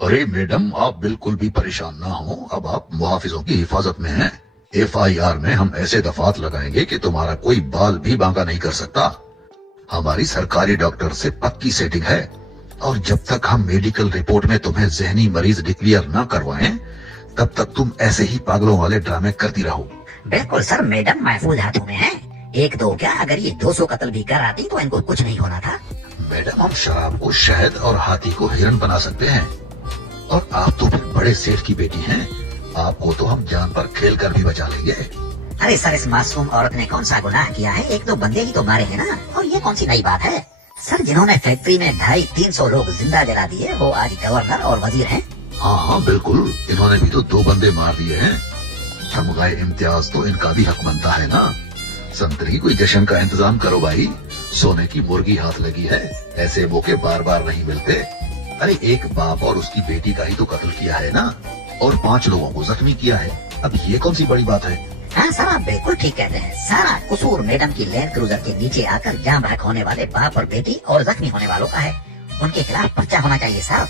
अरे मैडम, आप बिल्कुल भी परेशान ना हो। अब आप मुहाफिजों की हिफाजत में हैं। FIR में हम ऐसे दफात लगाएंगे कि तुम्हारा कोई बाल भी बांका नहीं कर सकता। हमारी सरकारी डॉक्टर से पक्की सेटिंग है, और जब तक हम मेडिकल रिपोर्ट में तुम्हें जहनी मरीज डिक्लेयर ना करवाएं, तब तक तुम ऐसे ही पागलों वाले ड्रामे करती रहो। बिल्कुल सर, मैडम महफूज हाथों में है। एक दो क्या, अगर ये 200 कत्ल भी कर आती तो इनको कुछ नहीं होना था। मैडम, हम शराब को शहद और हाथी को हिरन बना सकते हैं, और आप तो फिर बड़े सेठ की बेटी हैं। आपको तो हम जान पर खेल कर भी बचा लेंगे। अरे सर, इस मासूम औरत ने कौन सा गुनाह किया है? एक दो बंदे ही तो मारे हैं ना, और ये कौन सी नई बात है? सर, जिन्होंने फैक्ट्री में 250-300 लोग जिंदा जला दिए, वो आज गवर्नर और वजीर हैं। हाँ बिल्कुल, इन्होंने भी तो 2 बंदे मार दिए हैं। तमगाए इम्तियाज तो इनका भी हक बनता है ना। संतरी, कोई जश्न का इंतजाम करो भाई। सोने की मुर्गी हाथ लगी है, ऐसे मौके बार बार नहीं मिलते। अरे एक बाप और उसकी बेटी का ही तो कत्ल किया है ना, और 5 लोगों को जख्मी किया है। अब ये कौन सी बड़ी बात है? हाँ सर, आप बिल्कुल ठीक कहते हैं। सारा कसूर मैडम की लैंड क्रूजर के नीचे आकर जाम बहक होने वाले बाप और बेटी और जख्मी होने वालों का है। उनके खिलाफ पर्चा होना चाहिए सर।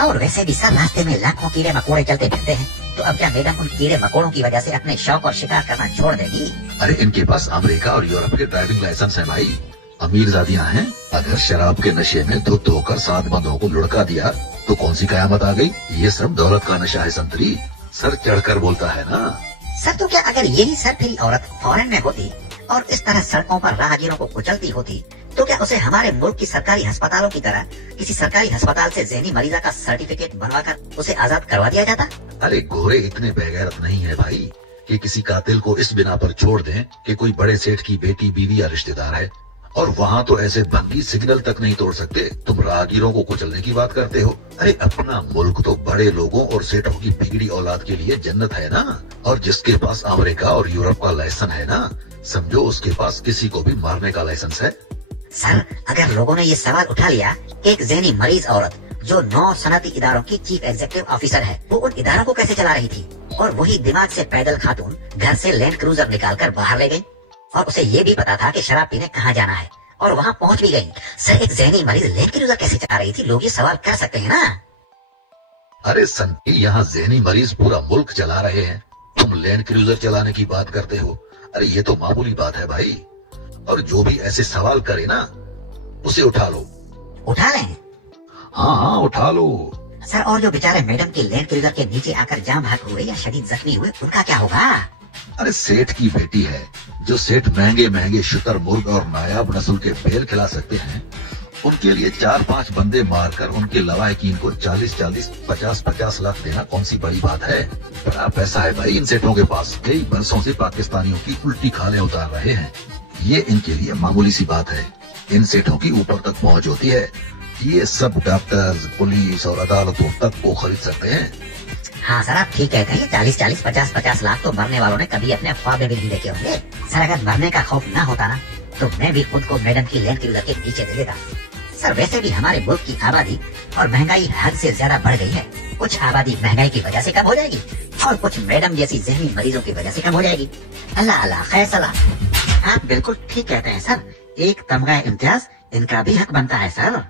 और वैसे भी सर, रास्ते में लाखों कीड़े मकोड़े चलते फिरते हैं, तो अब क्या मैडम उन कीड़े मकोड़ों की वजह से अपने शौक और शिकार करना छोड़ देगी? अरे इनके पास अमेरिका और यूरोप के ड्राइविंग लाइसेंस है भाई। अमीरजादियां हैं। अगर शराब के नशे में धुत होकर 7 बंदों को लुढ़का दिया तो कौन सी कयामत आ गई? ये सब दौलत का नशा है संतरी। सर चढ़कर बोलता है ना। सर, तो क्या अगर यही सर फिर औरत फॉरेन में होती और इस तरह सड़कों पर राहगीरों को कुचलती होती, तो क्या उसे हमारे मुल्क की सरकारी अस्पतालों की तरह किसी सरकारी अस्पताल से ज़हनी मरीजा का सर्टिफिकेट बनवाकर उसे आजाद करवा दिया जाता? अरे गोरे इतने बेगैरत नहीं है भाई कि किसी कातिल को इस बिना पर छोड़ दें कि कोई बड़े सेठ की बेटी, बीवी या रिश्तेदार है। और वहाँ तो ऐसे भंगी सिग्नल तक नहीं तोड़ सकते, तुम राहगीरों को कुचलने की बात करते हो। अरे अपना मुल्क तो बड़े लोगों और सेठों की बिगड़ी औलाद के लिए जन्नत है ना। और जिसके पास अमेरिका और यूरोप का लाइसेंस है ना, समझो उसके पास किसी को भी मारने का लाइसेंस है। सर, अगर लोगों ने ये सवाल उठा लिया कि एक ज़हनी मरीज औरत जो 9 सनती इदारों की चीफ एग्जीक्यूटिव ऑफिसर है, वो उन इदारों को कैसे चला रही थी? और वही दिमाग से पैदल खातून घर से लैंड क्रूजर निकाल कर बाहर ले गई, और उसे ये भी पता था कि शराब पीने कहाँ जाना है, और वहाँ पहुँच भी गई। सर, एक ज़हनी मरीज लैंड क्रूजर कैसे चला रही थी? लोग ये सवाल कर सकते हैं ना। अरे संती, यहाँ ज़हनी मरीज पूरा मुल्क चला रहे हैं, तुम लैंड क्रूजर चलाने की बात करते हो। अरे ये तो मामूली बात है भाई। और जो भी ऐसे सवाल करे ना, उसे उठा लो। उठा लें? हाँ उठा लो। सर, और जो बेचारे मैडम के लैंड क्रूजर के नीचे आकर जाम बहक हुए या शदीद जख्मी हुए, उनका क्या होगा? अरे सेठ की बेटी है, जो सेठ महंगे महंगे शुतुरमुर्ग और नायाब नस्ल के बैल खिला सकते हैं, उनके लिए 4-5 बंदे मारकर उनके लवाहिकीन को 40-40, 50-50 लाख देना कौन सी बड़ी बात है? बड़ा पैसा है भाई इन सेठों के पास। कई बरसों से पाकिस्तानियों की उल्टी खालें उतार रहे हैं। ये इनके लिए मामूली सी बात है। इन सेठों की ऊपर तक पहुंच होती है। ये सब डॉक्टर्स, पुलिस और अदालतों तक को खरीद सकते हैं। हाँ सर, आप ठीक कहते हैं। 40-40, 50-50 लाख तो मरने वालों ने कभी अपने ख्वाब में भी नहीं देखे होंगे। सर, अगर मरने का खौफ ना होता ना, तो मैं भी खुद को मैडम की लैंड क्रूजर के नीचे दे देता। सर, वैसे भी हमारे मुल्क की आबादी और महंगाई हद से ज्यादा बढ़ गई है। कुछ आबादी महंगाई की वजह से कम हो जाएगी, और कुछ मैडम जैसी ज़हनी मरीजों की वजह से कम हो जाएगी। अल्लाह अल्लाह खैर सलाह। आप बिल्कुल ठीक कहते हैं सर। एक तमगा इम्तियाज इनका भी हक बनता है सर।